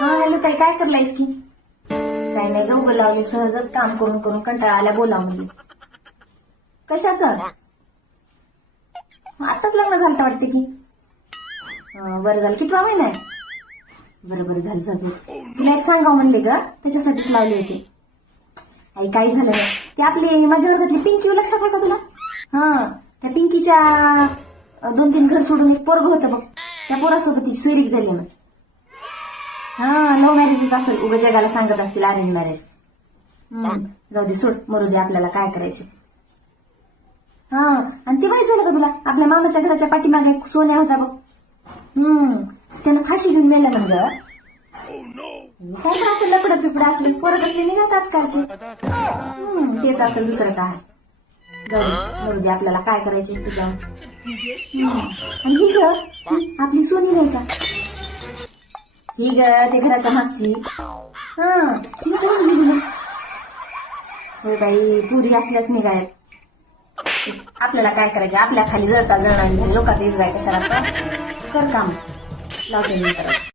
हा हॅलो ताई काय करलायस की? काय नाही गं उगं लावली सहजच काम करून करून कंटाळा आल्या बोला म्हणजे कशाच? आताच लग्न झालं वाटते की. बर बरं झालं. कितवा महिना आहे? बरं बरं झालं झालं तुला एक सांगावं म्हणले ग त्याच्यासाठीच लावली होती. आई काय झालं नाही. ती आपली माझ्या वर्गातली पिंकी लक्षात आहे का तुला? हा त्या पिंकीच्या अं, दोन तीन घर सोडून एक पोरग होतं बघ. त्या पोरासोबत तिची सोयरीक झाली मग हा लव्ह मॅरेजच असेल. उभं जगाला सांगत असतील अरेंज मॅरेज जाऊ दे सोड. मरू दे आपल्याला काय करायचे. हा आणि ते माहीत झालं का तुला? आपल्या मामाच्या घराच्या पाठीमागे एक सोन्या होता बघ. हम्म. त्यानं फाशी घेऊन मेलं ना ग. काय तर असं लपडं पिपडं असलं. परत असले निघात आजकालचे. हम्म, तेच असेल दुसरं काय. जाऊ दे, मरू दे आपल्याला काय करायचे तुझ्या आणि ही ग आपली सोनी नाही का? ही ग ते घराच्या मागची हा ती कोण गेली बाई पुरी असल्याच निघाय आपल्याला काय करायचे आपल्या खाली जळता जळणारी लोकांचं इजवाय कशाला कर काम लावते मी परत